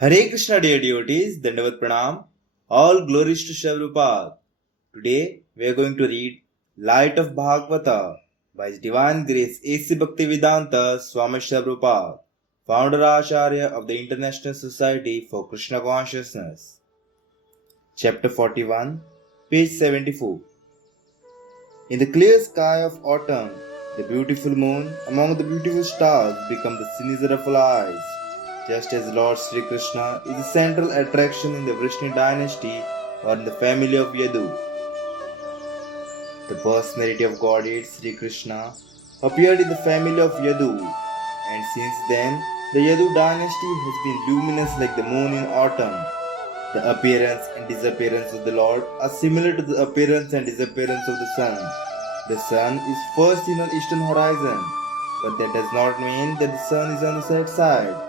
Hare Krishna, dear devotees, Dandavat Pranam. All glories to Shrila. Today we are going to read Light of Bhagavata by His Divine Grace A.C. Bhaktivedanta Swami Shrila, founder Acharya of the International Society for Krishna Consciousness. Chapter 41, page 74. In the clear sky of autumn, the beautiful moon among the beautiful stars becomes the cynosure of all eyes. Just as Lord Sri Krishna is the central attraction in the Vrishni dynasty or in the family of Yadu. The personality of Godhead Sri Krishna appeared in the family of Yadu, and since then the Yadu dynasty has been luminous like the moon in autumn. The appearance and disappearance of the Lord are similar to the appearance and disappearance of the sun. The sun is first seen on eastern horizon, but that does not mean that the sun is on the set side.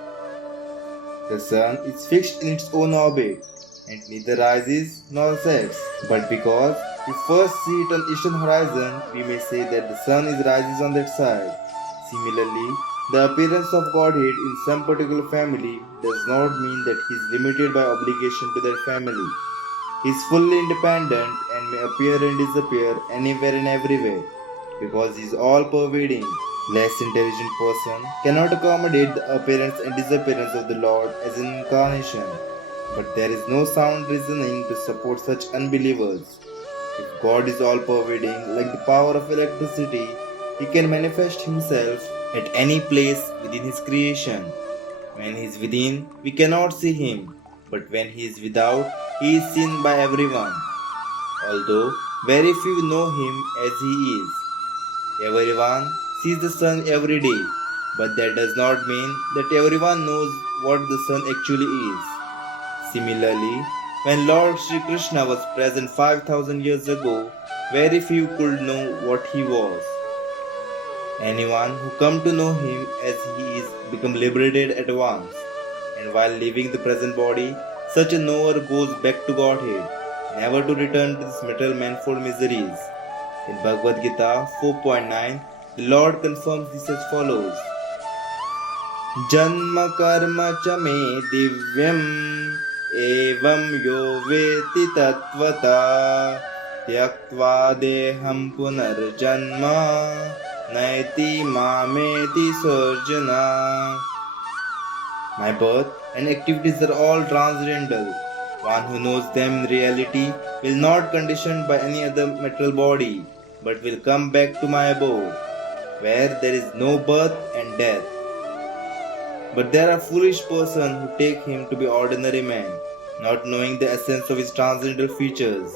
The sun is fixed in its own orbit and neither rises nor sets. But because we first see it on eastern horizon, we may say that the sun rises on that side. Similarly, the appearance of Godhead in some particular family does not mean that he is limited by obligation to that family. He is fully independent and may appear and disappear anywhere and everywhere because he is all-pervading. Less intelligent person cannot accommodate the appearance and disappearance of the Lord as an incarnation, but there is no sound reasoning to support such unbelievers. If God is all-pervading, like the power of electricity, he can manifest himself at any place within his creation. When he is within, we cannot see him, but when he is without, he is seen by everyone. Although very few know him as he is. Everyone sees the sun every day, but that does not mean that everyone knows what the sun actually is. Similarly, when Lord Sri Krishna was present 5000 years ago, very few could know what he was. Anyone who come to know him as he is become liberated at once, and while leaving the present body, such a knower goes back to Godhead, never to return to this material manifold miseries. In Bhagavad Gita 4.9, the Lord confirms this as follows. Janma karma cha me divyam evam yo veti tattvata tyaktva deham punarjanma naiti mameti sarjana. My birth and activities are all transcendental. One who knows them in reality will not conditioned by any other material body, but will come back to my abode, where there is no birth and death. But there are foolish persons who take him to be ordinary man, not knowing the essence of his transcendental features.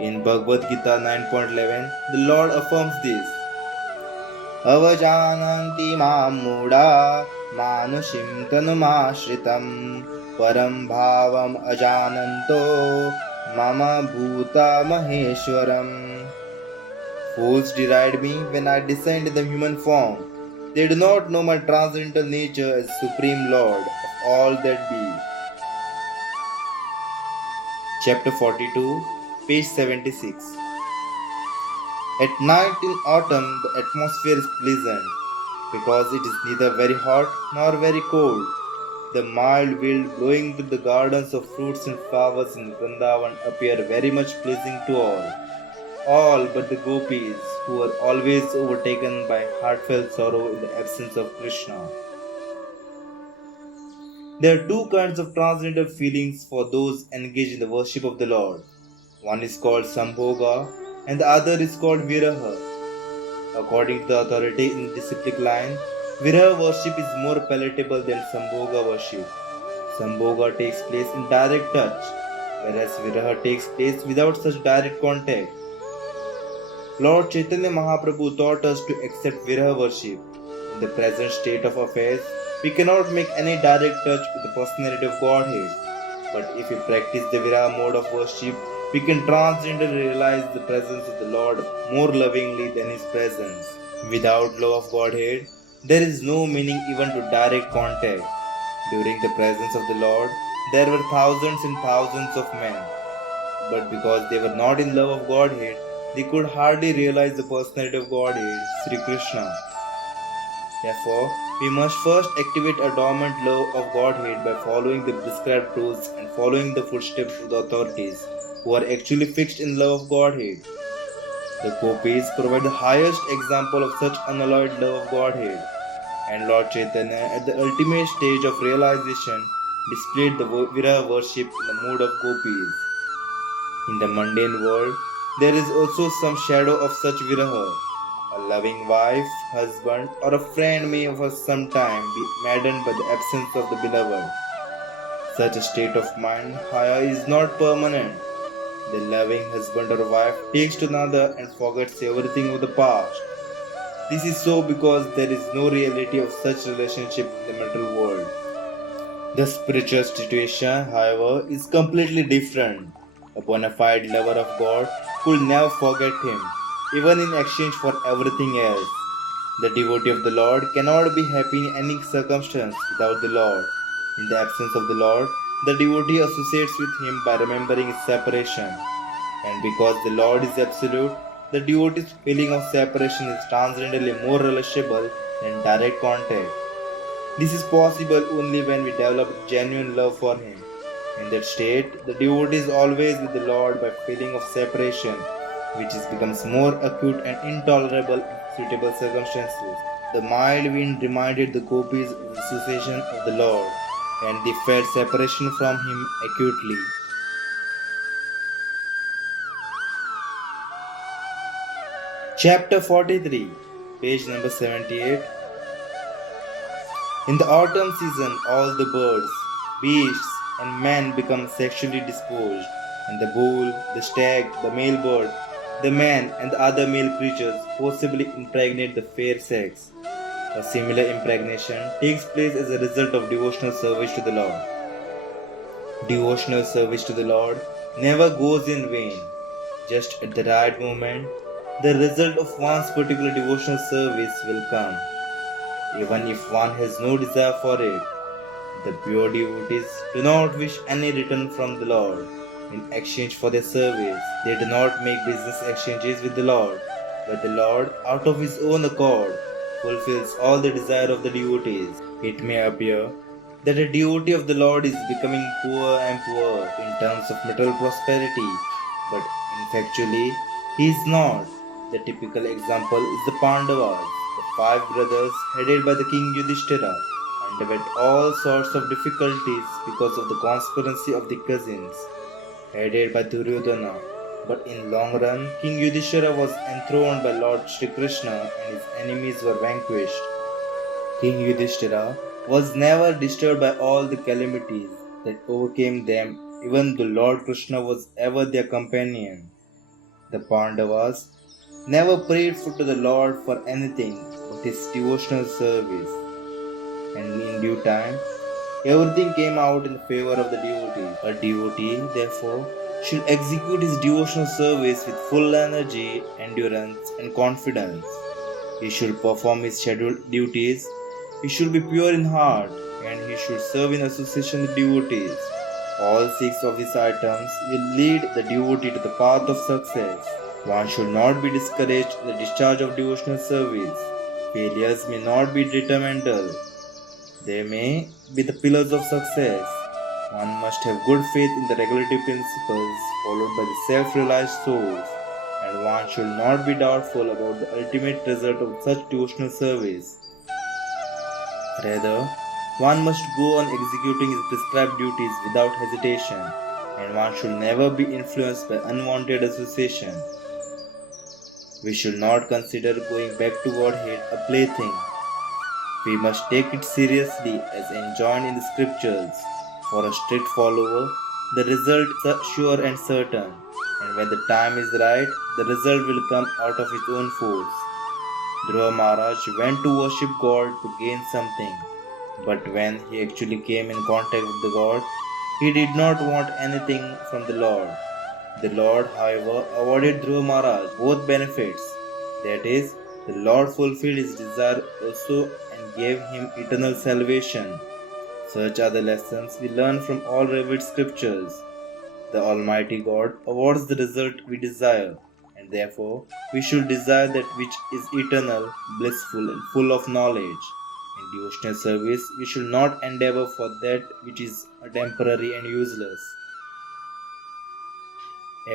In Bhagavad Gita 9.11, the Lord affirms this. Avajananti mam muda manushim tanumashritam param bhavam ajananto mama bhuta maheshwaram. Fools deride me when I descend in the human form. They do not know my transcendental nature as Supreme Lord of all that be. Chapter 42, page 76. At night in autumn, the atmosphere is pleasant, because it is neither very hot nor very cold. The mild wind blowing through the gardens of fruits and flowers in Vrindavan appear very much pleasing to all but the gopis, who are always overtaken by heartfelt sorrow in the absence of Krishna. There are two kinds of transcendental feelings for those engaged in the worship of the Lord. One is called Sambhoga and the other is called Viraha. According to the authority in the disciplic line, Viraha worship is more palatable than Sambhoga worship. Sambhoga takes place in direct touch, whereas Viraha takes place without such direct contact. Lord Chaitanya Mahaprabhu taught us to accept Viraha worship. In the present state of affairs, we cannot make any direct touch with the personality of Godhead. But if we practice the Viraha mode of worship, we can transcendently realize the presence of the Lord more lovingly than His presence. Without love of Godhead, there is no meaning even to direct contact. During the presence of the Lord, there were thousands and thousands of men. But because they were not in love of Godhead, they could hardly realize the personality of Godhead, Sri Krishna. Therefore, we must first activate a dormant love of Godhead by following the prescribed rules and following the footsteps of the authorities who are actually fixed in love of Godhead. The gopis provide the highest example of such unalloyed love of Godhead, and Lord Chaitanya, at the ultimate stage of realization, displayed the Vira worship in the mood of gopis. In the mundane world, there is also some shadow of such viraha. A loving wife, husband, or a friend may for some time be maddened by the absence of the beloved. Such a state of mind, however, is not permanent. The loving husband or wife takes to another and forgets everything of the past. This is so because there is no reality of such relationship in the material world. The spiritual situation, however, is completely different. A bona fide lover of God could never forget Him, even in exchange for everything else. The devotee of the Lord cannot be happy in any circumstance without the Lord. In the absence of the Lord, the devotee associates with Him by remembering his separation. And because the Lord is absolute, the devotee's feeling of separation is transcendently more relishable than direct contact. This is possible only when we develop genuine love for Him. In that state, the devotee is always with the Lord by feeling of separation, which becomes more acute and intolerable in suitable circumstances. The mild wind reminded the gopis of the cessation of the Lord, and they felt separation from Him acutely. Chapter 43, page number 78. In the autumn season, all the birds, beasts, and men become sexually disposed, and the bull, the stag, the male bird, the man, and the other male creatures forcibly impregnate the fair sex. A similar impregnation takes place as a result of devotional service to the Lord. Devotional service to the Lord never goes in vain. Just at the right moment, the result of one's particular devotional service will come, even if one has no desire for it. The pure devotees do not wish any return from the Lord in exchange for their service. They do not make business exchanges with the Lord, but the Lord, out of His own accord, fulfills all the desire of the devotees. It may appear that a devotee of the Lord is becoming poorer and poorer in terms of material prosperity, but factually, he is not. The typical example is the Pandavas, the five brothers headed by the king Yudhishthira, underwent all sorts of difficulties because of the conspiracy of the cousins, headed by Duryodhana. But in long run, King Yudhishthira was enthroned by Lord Shri Krishna and his enemies were vanquished. King Yudhishthira was never disturbed by all the calamities that overcame them, even though Lord Krishna was ever their companion. The Pandavas never prayed to the Lord for anything but his devotional service, and in due time, everything came out in favor of the devotee. A devotee, therefore, should execute his devotional service with full energy, endurance, and confidence. He should perform his scheduled duties, he should be pure in heart, and he should serve in association with devotees. All six of these items will lead the devotee to the path of success. One should not be discouraged in the discharge of devotional service. Failures may not be detrimental. They may be the pillars of success. One must have good faith in the regulative principles followed by the self-realized souls, and one should not be doubtful about the ultimate result of such devotional service. Rather, one must go on executing his prescribed duties without hesitation, and one should never be influenced by unwanted association. We should not consider going back to Godhead a plaything. We must take it seriously as enjoined in the scriptures. For a strict follower, the result is sure and certain, and when the time is right, the result will come out of its own force. Dhruva Maharaj went to worship God to gain something, but when he actually came in contact with the God, he did not want anything from the Lord. The Lord, however, awarded Dhruva Maharaj both benefits. That is, the Lord fulfilled his desire also and gave him eternal salvation. Such are the lessons we learn from all revered scriptures. The Almighty God awards the result we desire, and therefore we should desire that which is eternal, blissful, and full of knowledge. In devotional service, we should not endeavor for that which is temporary and useless.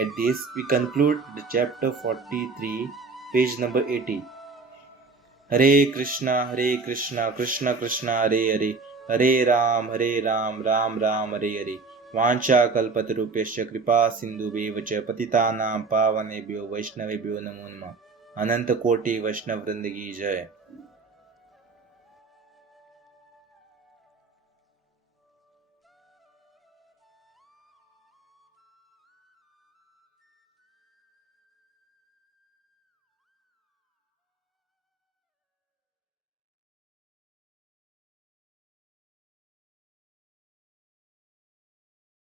At this, we conclude the chapter 43, page number 80. Hare Krishna, Krishna Krishna, Hare Hare, Hare Ram, Ram Ram, Hare Hare. वाञ्छा कल्पतरुभ्यश्च कृपा सिन्धुभ्येव च पतितानां पावनेभ्यो वैष्णवेभ्यो नमो नमः. अनंत कोटि वैष्णव वृंद की जय.